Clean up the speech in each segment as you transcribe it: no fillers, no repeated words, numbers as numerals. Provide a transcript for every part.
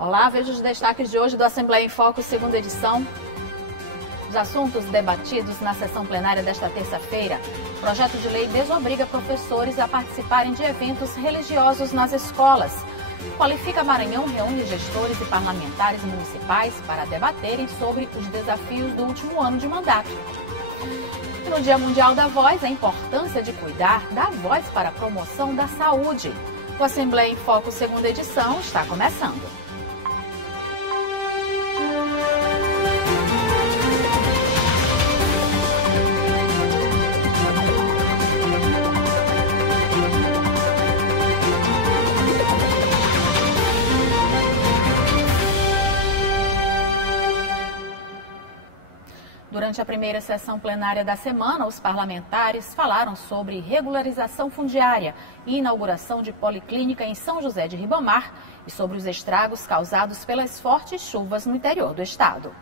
Olá, veja os destaques de hoje do Assembleia em Foco, segunda edição. Os assuntos debatidos na sessão plenária desta terça-feira. O projeto de lei desobriga professores a participarem de eventos religiosos nas escolas. Qualifica Maranhão reúne gestores e parlamentares municipais para debaterem sobre os desafios do último ano de mandato. E no Dia Mundial da Voz, a importância de cuidar da voz para a promoção da saúde. O Assembleia em Foco, segunda edição, está começando. Durante a primeira sessão plenária da semana, os parlamentares falaram sobre regularização fundiária e inauguração de policlínica em São José de Ribamar e sobre os estragos causados pelas fortes chuvas no interior do estado.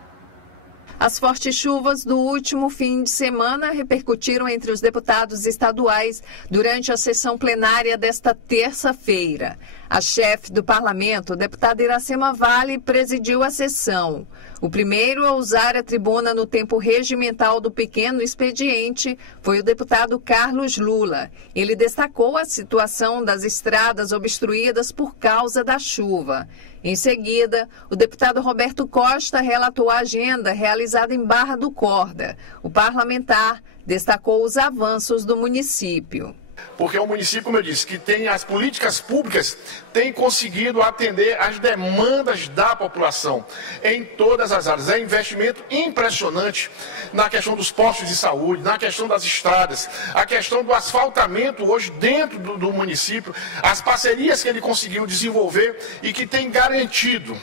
As fortes chuvas do último fim de semana repercutiram entre os deputados estaduais durante a sessão plenária desta terça-feira. A chefe do parlamento, deputada Iracema Vale, presidiu a sessão. O primeiro a usar a tribuna no tempo regimental do pequeno expediente foi o deputado Carlos Lula. Ele destacou a situação das estradas obstruídas por causa da chuva. Em seguida, o deputado Roberto Costa relatou a agenda realizada em Barra do Corda. O parlamentar destacou os avanços do município. Porque é um município, como eu disse, que tem as políticas públicas, tem conseguido atender às demandas da população em todas as áreas. É investimento impressionante na questão dos postos de saúde, na questão das estradas, a questão do asfaltamento hoje dentro do município, as parcerias que ele conseguiu desenvolver e que tem garantido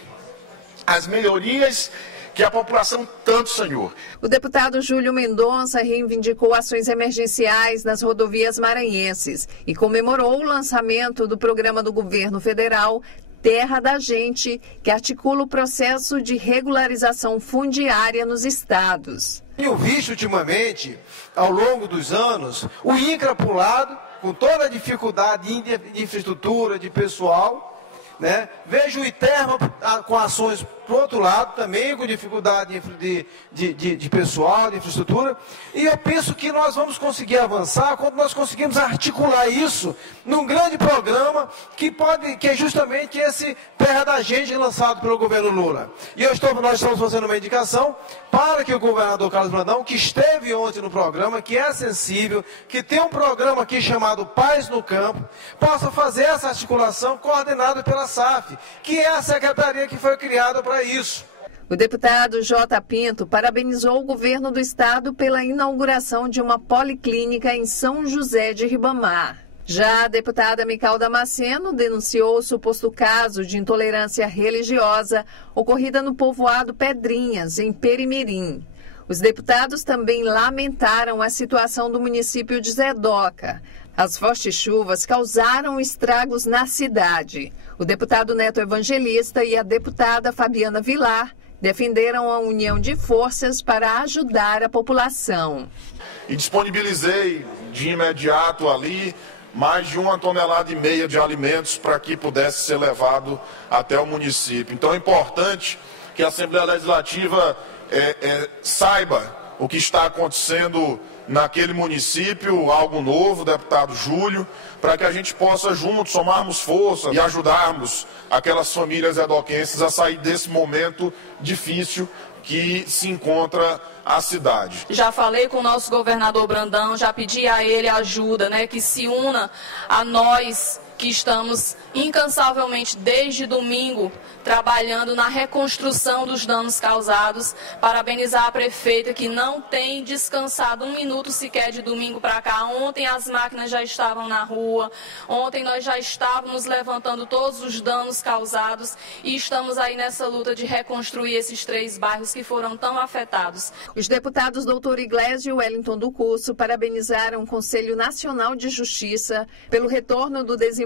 as melhorias que a população tanto sonhou. O deputado Júlio Mendonça reivindicou ações emergenciais nas rodovias maranhenses e comemorou o lançamento do programa do governo federal Terra da Gente, que articula o processo de regularização fundiária nos estados. Tenho visto ultimamente, ao longo dos anos, o INCRA para um lado, com toda a dificuldade de infraestrutura, de pessoal, né? Vejo o ITERMA com ações por outro lado também, com dificuldade de pessoal, de infraestrutura, e eu penso que nós vamos conseguir avançar quando nós conseguimos articular isso num grande programa que é justamente esse Terra da Gente lançado pelo governo Lula. E nós estamos fazendo uma indicação para que o governador Carlos Brandão, que esteve ontem no programa, que é sensível, que tem um programa aqui chamado Paz no Campo, possa fazer essa articulação coordenada pela SAF, que é a secretaria que foi criada para isso. O deputado J. Pinto parabenizou o governo do estado pela inauguração de uma policlínica em São José de Ribamar. Já a deputada Mical Damasceno denunciou o suposto caso de intolerância religiosa ocorrida no povoado Pedrinhas, em Perimirim. Os deputados também lamentaram a situação do município de Zedoca. As fortes chuvas causaram estragos na cidade. O deputado Neto Evangelista e a deputada Fabiana Vilar defenderam a união de forças para ajudar a população. E disponibilizei de imediato ali mais de 1,5 tonelada de alimentos para que pudesse ser levado até o município. Então é importante que a Assembleia Legislativa saiba o que está acontecendo naquele município, algo novo, deputado Júlio, para que a gente possa juntos somarmos força e ajudarmos aquelas famílias zedoquenses a sair desse momento difícil que se encontra a cidade. Já falei com o nosso governador Brandão, já pedi a ele ajuda, que se una a nós que estamos incansavelmente desde domingo trabalhando na reconstrução dos danos causados. Parabenizar a prefeita que não tem descansado 1 minuto sequer de domingo para cá. Ontem as máquinas já estavam na rua, ontem nós já estávamos levantando todos os danos causados e estamos aí nessa luta de reconstruir esses 3 bairros que foram tão afetados. Os deputados Dr. Iglesias e Wellington do Curso parabenizaram o Conselho Nacional de Justiça pelo retorno do desembargador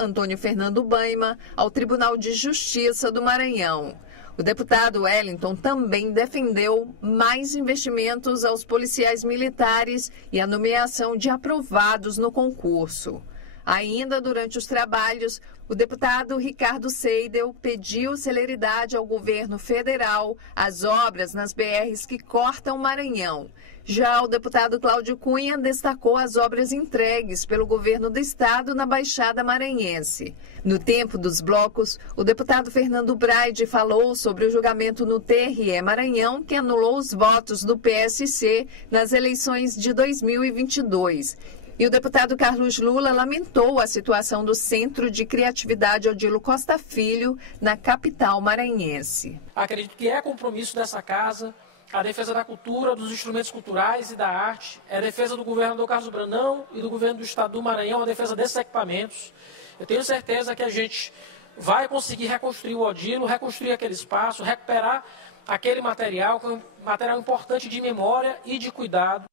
Antônio Fernando Baima ao Tribunal de Justiça do Maranhão. O deputado Wellington também defendeu mais investimentos aos policiais militares e a nomeação de aprovados no concurso. Ainda durante os trabalhos, O deputado Ricardo Seidel pediu celeridade ao governo federal às obras nas BRs que cortam o Maranhão. Já o deputado Cláudio Cunha destacou as obras entregues pelo governo do estado na Baixada Maranhense. No tempo dos blocos, o deputado Fernando Braide falou sobre o julgamento no TRE Maranhão que anulou os votos do PSC nas eleições de 2022. E o deputado Carlos Lula lamentou a situação do Centro de Criatividade Odilo Costa Filho na capital maranhense. Acredito que é compromisso dessa casa a defesa da cultura, dos instrumentos culturais e da arte, é a defesa do governador Carlos Brandão e do governo do estado do Maranhão, a defesa desses equipamentos. Eu tenho certeza que a gente vai conseguir reconstruir o Odilo, reconstruir aquele espaço, recuperar aquele material, que é um material importante de memória e de cuidado.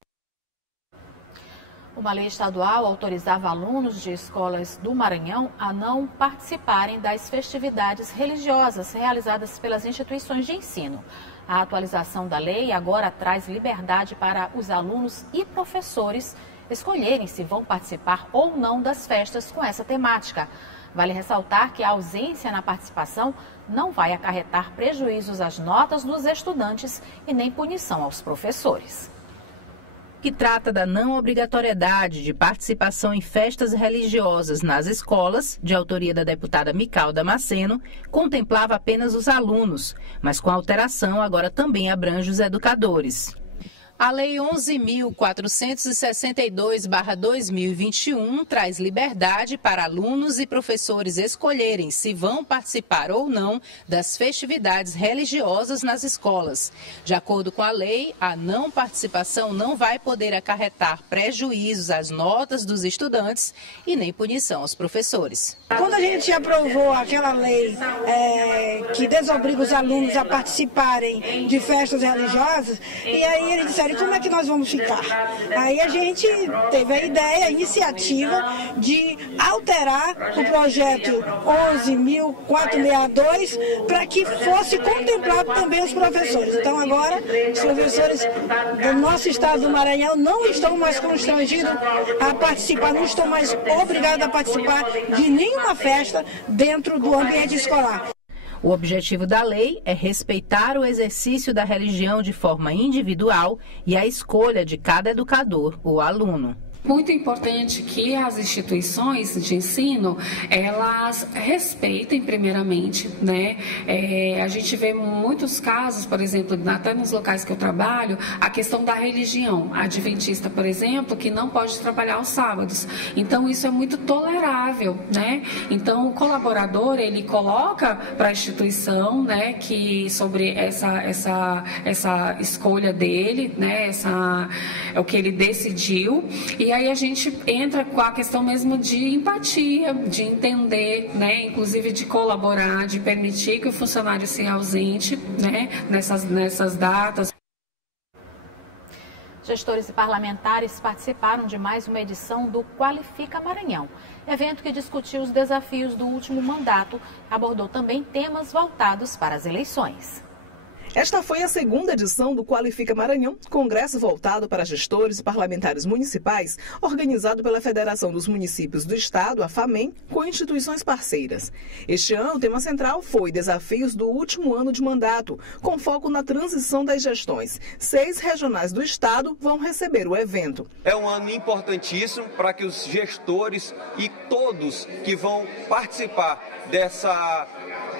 Uma lei estadual autorizava alunos de escolas do Maranhão a não participarem das festividades religiosas realizadas pelas instituições de ensino. A atualização da lei agora traz liberdade para os alunos e professores escolherem se vão participar ou não das festas com essa temática. Vale ressaltar que a ausência na participação não vai acarretar prejuízos às notas dos estudantes e nem punição aos professores. Que trata da não obrigatoriedade de participação em festas religiosas nas escolas, de autoria da deputada Mical Damasceno, contemplava apenas os alunos, mas com a alteração agora também abrange os educadores. A Lei 11.462/2021 traz liberdade para alunos e professores escolherem se vão participar ou não das festividades religiosas nas escolas. De acordo com a lei, a não participação não vai poder acarretar prejuízos às notas dos estudantes e nem punição aos professores. Quando a gente aprovou aquela lei que desobriga os alunos a participarem de festas religiosas, e aí eles disseram, como é que nós vamos ficar? Aí a gente teve a ideia, a iniciativa de alterar o projeto 11.462 para que fosse contemplado também os professores. Então agora os professores do nosso estado do Maranhão não estão mais constrangidos a participar, não estão mais obrigados a participar de nenhuma festa dentro do ambiente escolar. O objetivo da lei é respeitar o exercício da religião de forma individual e a escolha de cada educador ou aluno. Muito importante que as instituições de ensino, elas respeitem primeiramente, né? A gente vê muitos casos, por exemplo, até nos locais que eu trabalho, a questão da religião. A adventista, por exemplo, que não pode trabalhar aos sábados. Então, isso é muito tolerável, né? Então, o colaborador, ele coloca para a instituição, né, que sobre essa escolha dele, né, é o que ele decidiu. E aí a gente entra com a questão mesmo de empatia, de entender, né, inclusive de colaborar, de permitir que o funcionário se ausente, né, nessas datas. Gestores e parlamentares participaram de mais uma edição do Qualifica Maranhão. Evento que discutiu os desafios do último mandato, abordou também temas voltados para as eleições. Esta foi a segunda edição do Qualifica Maranhão, congresso voltado para gestores e parlamentares municipais, organizado pela Federação dos Municípios do Estado, a FAMEM, com instituições parceiras. Este ano, o tema central foi Desafios do último ano de mandato, com foco na transição das gestões. 6 regionais do Estado vão receber o evento. É um ano importantíssimo para que os gestores e todos que vão participar dessa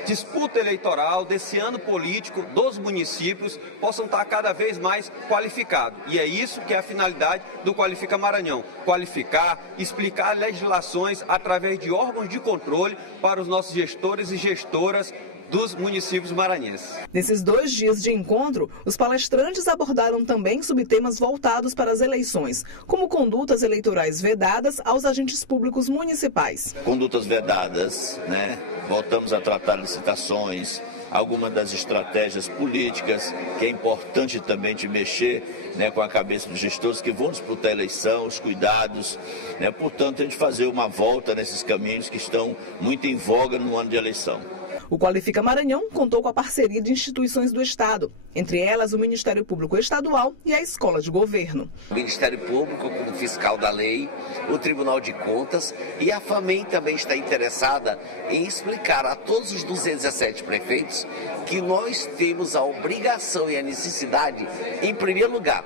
disputa eleitoral, desse ano político dos municípios, possam estar cada vez mais qualificados. E é isso que é a finalidade do Qualifica Maranhão. Qualificar, explicar legislações através de órgãos de controle para os nossos gestores e gestoras dos municípios maranhenses. Nesses 2 dias de encontro, os palestrantes abordaram também subtemas voltados para as eleições, como condutas eleitorais vedadas aos agentes públicos municipais. Condutas vedadas, né? Voltamos a tratar licitações, algumas das estratégias políticas, que é importante também de mexer, né, com a cabeça dos gestores que vão disputar a eleição, os cuidados, né? Portanto, a gente fazer uma volta nesses caminhos que estão muito em voga no ano de eleição. O Qualifica Maranhão contou com a parceria de instituições do Estado, entre elas o Ministério Público Estadual e a Escola de Governo. O Ministério Público, como fiscal da lei, o Tribunal de Contas e a FAMEM também está interessada em explicar a todos os 217 prefeitos que nós temos a obrigação e a necessidade, em primeiro lugar,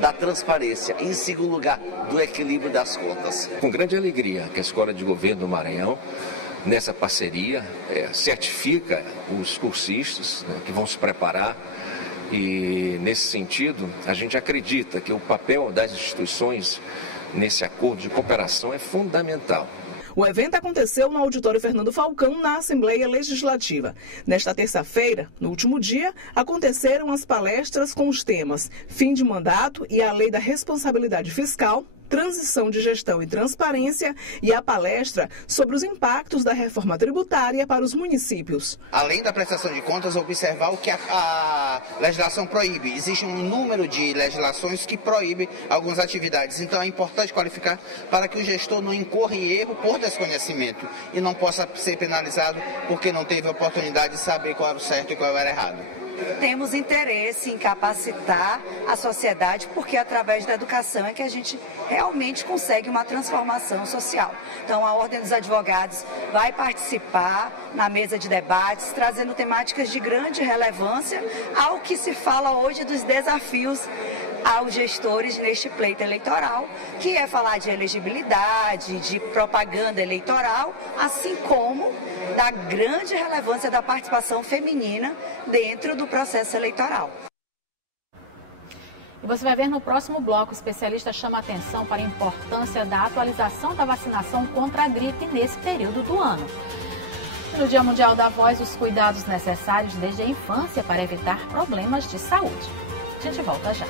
da transparência, em segundo lugar, do equilíbrio das contas. Com grande alegria que a Escola de Governo do Maranhão, nessa parceria, certifica os cursistas, né, que vão se preparar, e nesse sentido a gente acredita que o papel das instituições nesse acordo de cooperação é fundamental. O evento aconteceu no Auditório Fernando Falcão, na Assembleia Legislativa. Nesta terça-feira, no último dia, aconteceram as palestras com os temas Fim de Mandato e a Lei da Responsabilidade Fiscal, Transição de Gestão e Transparência e a palestra sobre os impactos da reforma tributária para os municípios. Além da prestação de contas, observar o que a legislação proíbe. Existe um número de legislações que proíbe algumas atividades. Então é importante qualificar para que o gestor não incorra em erro por desconhecimento e não possa ser penalizado porque não teve a oportunidade de saber qual era o certo e qual era o errado. Temos interesse em capacitar a sociedade, porque através da educação é que a gente realmente consegue uma transformação social. Então, a Ordem dos Advogados vai participar na mesa de debates, trazendo temáticas de grande relevância ao que se fala hoje dos desafios aos gestores neste pleito eleitoral, que é falar de elegibilidade, de propaganda eleitoral, assim como da grande relevância da participação feminina dentro do processo eleitoral. E você vai ver no próximo bloco, o especialista chama a atenção para a importância da atualização da vacinação contra a gripe nesse período do ano. No Dia Mundial da Voz, os cuidados necessários desde a infância para evitar problemas de saúde. A gente volta já.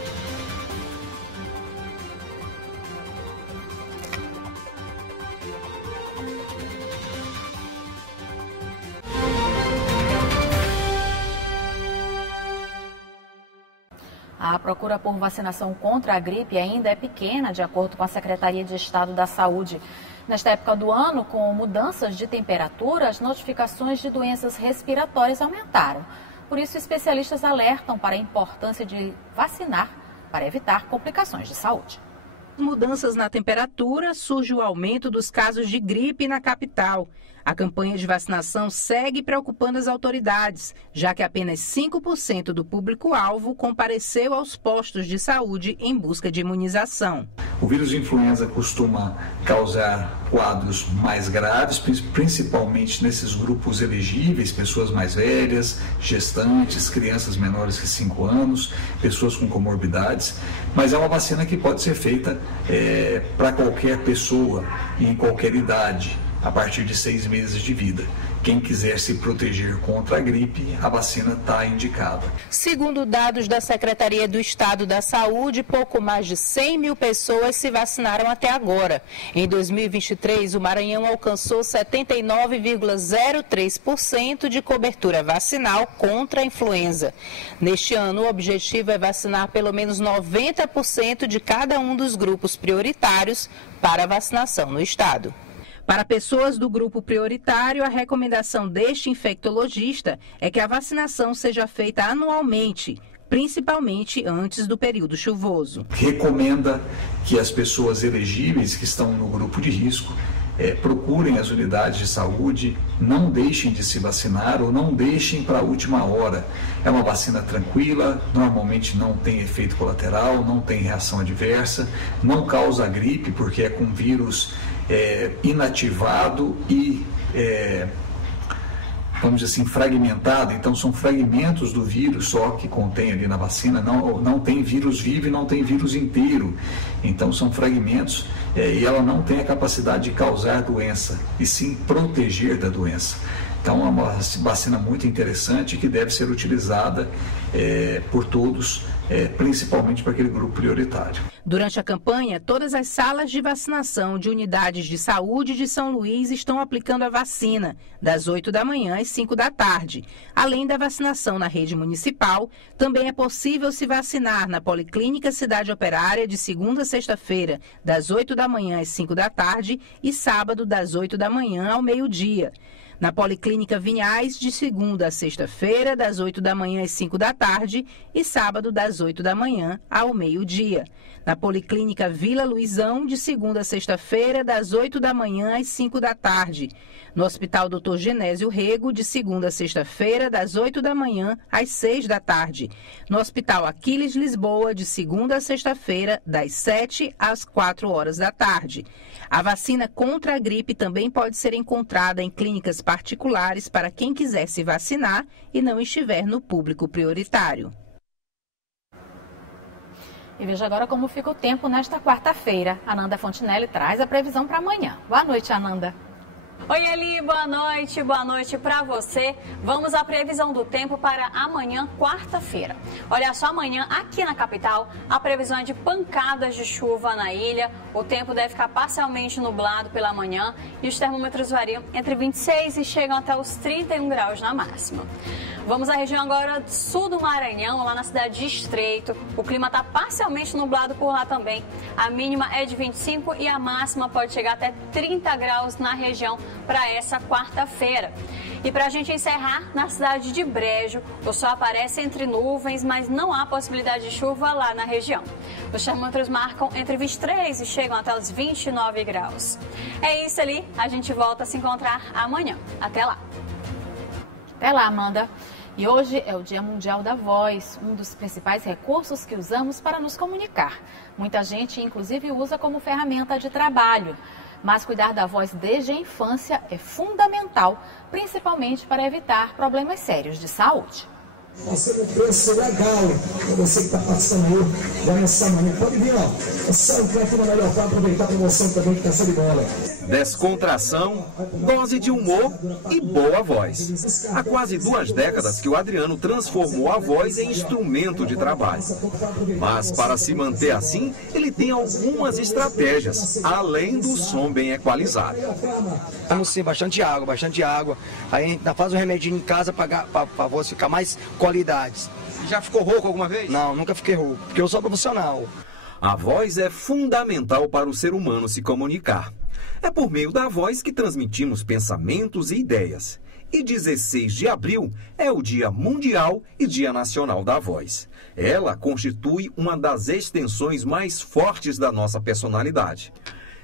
A procura por vacinação contra a gripe ainda é pequena, de acordo com a Secretaria de Estado da Saúde. Nesta época do ano, com mudanças de temperatura, as notificações de doenças respiratórias aumentaram. Por isso, especialistas alertam para a importância de vacinar para evitar complicações de saúde. Mudanças na temperatura, surge o aumento dos casos de gripe na capital. A campanha de vacinação segue preocupando as autoridades, já que apenas 5% do público-alvo compareceu aos postos de saúde em busca de imunização. O vírus de influenza costuma causar quadros mais graves, principalmente nesses grupos elegíveis, pessoas mais velhas, gestantes, crianças menores que 5 anos, pessoas com comorbidades, mas é uma vacina que pode ser feita para qualquer pessoa e em qualquer idade, a partir de 6 meses de vida. Quem quiser se proteger contra a gripe, a vacina está indicada. Segundo dados da Secretaria do Estado da Saúde, pouco mais de 100 mil pessoas se vacinaram até agora. Em 2023, o Maranhão alcançou 79,03% de cobertura vacinal contra a influenza. Neste ano, o objetivo é vacinar pelo menos 90% de cada um dos grupos prioritários para a vacinação no estado. Para pessoas do grupo prioritário, a recomendação deste infectologista é que a vacinação seja feita anualmente, principalmente antes do período chuvoso. Recomenda que as pessoas elegíveis que estão no grupo de risco procurem as unidades de saúde, não deixem de se vacinar ou não deixem para a última hora. É uma vacina tranquila, normalmente não tem efeito colateral, não tem reação adversa, não causa gripe porque é com vírus inativado e, vamos dizer assim, fragmentado. Então são fragmentos do vírus só que contém ali na vacina, não tem vírus vivo e não tem vírus inteiro. Então são fragmentos e ela não tem a capacidade de causar doença, e sim proteger da doença. Então é uma vacina muito interessante que deve ser utilizada por todos, principalmente para aquele grupo prioritário. Durante a campanha, todas as salas de vacinação de unidades de saúde de São Luís estão aplicando a vacina, das 8 da manhã às 5 da tarde. Além da vacinação na rede municipal, também é possível se vacinar na Policlínica Cidade Operária de segunda a sexta-feira, das 8 da manhã às 5 da tarde e sábado, das 8 da manhã ao meio-dia. Na Policlínica Vinhais, de segunda a sexta-feira, das 8 da manhã às 5 da tarde e sábado, das 8 da manhã ao meio-dia. Na Policlínica Vila Luizão, de segunda a sexta-feira, das 8 da manhã às 5 da tarde. No Hospital Dr. Genésio Rego, de segunda a sexta-feira, das 8 da manhã às 6 da tarde. No Hospital Aquiles Lisboa, de segunda a sexta-feira, das 7 às 4 horas da tarde. A vacina contra a gripe também pode ser encontrada em clínicas particulares para quem quiser se vacinar e não estiver no público prioritário. E veja agora como fica o tempo nesta quarta-feira. Ananda Fontinelli traz a previsão para amanhã. Boa noite, Ananda. Oi, Eli, boa noite para você. Vamos à previsão do tempo para amanhã, quarta-feira. Olha só, amanhã aqui na capital, a previsão é de pancadas de chuva na ilha. O tempo deve ficar parcialmente nublado pela manhã e os termômetros variam entre 26 e chegam até os 31 graus na máxima. Vamos à região agora sul do Maranhão, lá na cidade de Estreito. O clima está parcialmente nublado por lá também. A mínima é de 25 e a máxima pode chegar até 30 graus na região para essa quarta-feira. E para a gente encerrar, na cidade de Brejo, o sol aparece entre nuvens, mas não há possibilidade de chuva lá na região. Os termômetros marcam entre 23 e chegam até os 29 graus. É isso ali, a gente volta a se encontrar amanhã. Até lá. Até lá, Amanda. E hoje é o Dia Mundial da Voz, um dos principais recursos que usamos para nos comunicar. Muita gente, inclusive, usa como ferramenta de trabalho. Mas cuidar da voz desde a infância é fundamental, principalmente para evitar problemas sérios de saúde. Nós temos um preço legal para você que está passando aí, já nessa manhã. Pode vir, ó. É só entrar aqui na melhor para aproveitar a promoção também que está sendo de bola. Descontração, dose de humor e boa voz. Há quase 2 décadas que o Adriano transformou a voz em instrumento de trabalho. Mas para se manter assim, ele tem algumas estratégias, além do som bem equalizado. Estamos sim, bastante água. Aí a gente faz um remedinho em casa para a voz ficar mais qualidades. Já ficou rouco alguma vez? Não, nunca fiquei rouco, porque eu sou profissional. A voz é fundamental para o ser humano se comunicar. É por meio da voz que transmitimos pensamentos e ideias. E 16 de abril é o Dia Mundial e Dia Nacional da Voz. Ela constitui uma das extensões mais fortes da nossa personalidade.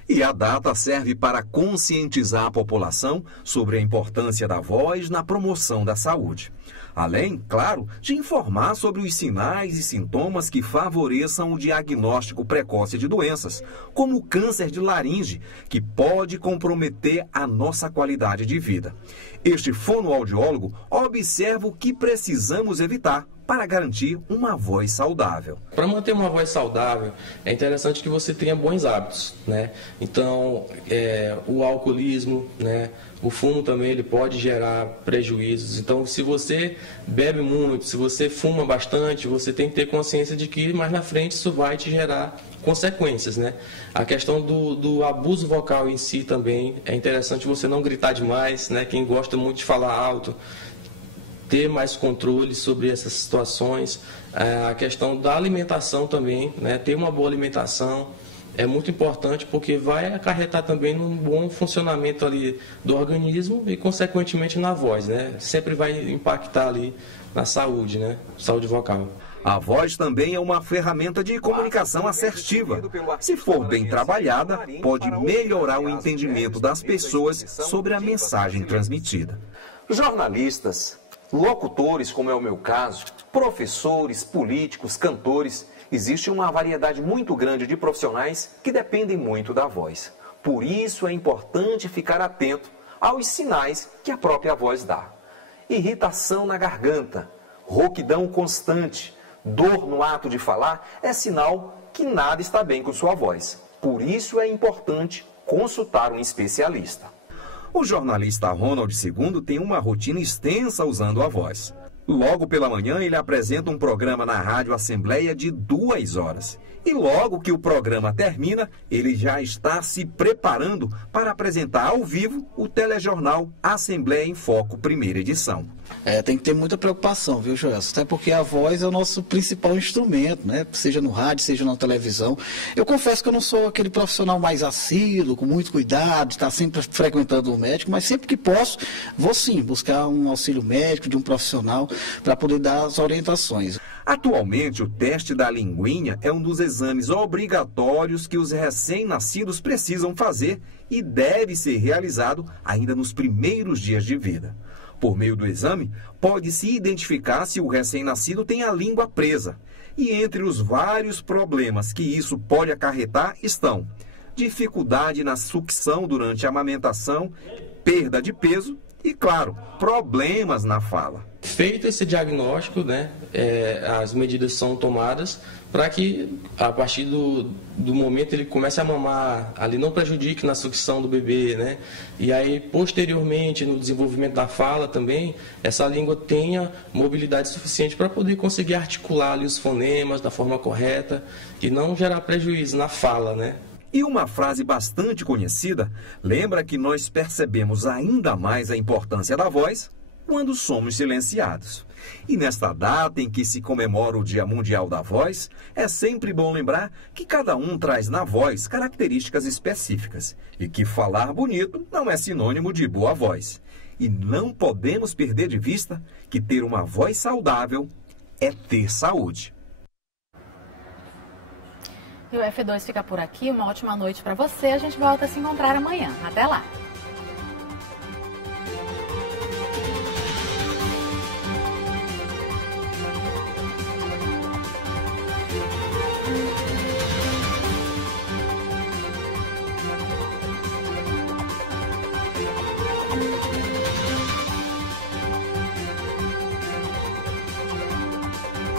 E a data serve para conscientizar a população sobre a importância da voz na promoção da saúde. Além, claro, de informar sobre os sinais e sintomas que favoreçam o diagnóstico precoce de doenças, como o câncer de laringe, que pode comprometer a nossa qualidade de vida. Este fonoaudiólogo observa o que precisamos evitar para garantir uma voz saudável. Para manter uma voz saudável, é interessante que você tenha bons hábitos, né? Então, o alcoolismo, né? O fumo também ele pode gerar prejuízos. Então, se você bebe muito, se você fuma bastante, você tem que ter consciência de que mais na frente isso vai te gerar consequências, né? A questão do abuso vocal em si também é interessante você não gritar demais, né? Quem gosta muito de falar alto, ter mais controle sobre essas situações. A questão da alimentação também, né? Ter uma boa alimentação é muito importante porque vai acarretar também num bom funcionamento ali do organismo e, consequentemente, na voz, né? Sempre vai impactar ali na saúde, né? Saúde vocal. A voz também é uma ferramenta de comunicação assertiva. Se for bem trabalhada, pode melhorar o entendimento das pessoas sobre a mensagem transmitida. Jornalistas, locutores, como é o meu caso, professores, políticos, cantores, existe uma variedade muito grande de profissionais que dependem muito da voz. Por isso é importante ficar atento aos sinais que a própria voz dá. Irritação na garganta, rouquidão constante, dor no ato de falar é sinal que nada está bem com sua voz. Por isso é importante consultar um especialista. O jornalista Ronald II tem uma rotina extensa usando a voz. Logo pela manhã, ele apresenta um programa na Rádio Assembleia de 2 horas. E logo que o programa termina, ele já está se preparando para apresentar ao vivo o telejornal Assembleia em Foco, primeira edição. Tem que ter muita preocupação, viu, Joelson? Até porque a voz é o nosso principal instrumento, né? Seja no rádio, seja na televisão. Eu confesso que eu não sou aquele profissional mais assíduo, com muito cuidado, está sempre frequentando o médico, mas sempre que posso, vou sim buscar um auxílio médico de um profissional para poder dar as orientações. Atualmente, o teste da linguinha é um dos exames obrigatórios que os recém-nascidos precisam fazer e deve ser realizado ainda nos primeiros dias de vida. Por meio do exame, pode-se identificar se o recém-nascido tem a língua presa. E entre os vários problemas que isso pode acarretar estão dificuldade na sucção durante a amamentação, perda de peso e, claro, problemas na fala. Feito esse diagnóstico, né, as medidas são tomadas para que, a partir do momento ele comece a mamar, ali não prejudique na sucção do bebê, né, e aí, posteriormente, no desenvolvimento da fala também, essa língua tenha mobilidade suficiente para poder conseguir articular ali os fonemas da forma correta e não gerar prejuízo na fala, né. E uma frase bastante conhecida lembra que nós percebemos ainda mais a importância da voz quando somos silenciados. E nesta data em que se comemora o Dia Mundial da Voz, é sempre bom lembrar que cada um traz na voz características específicas e que falar bonito não é sinônimo de boa voz. E não podemos perder de vista que ter uma voz saudável é ter saúde. E o F2 fica por aqui. Uma ótima noite para você. A gente volta a se encontrar amanhã. Até lá!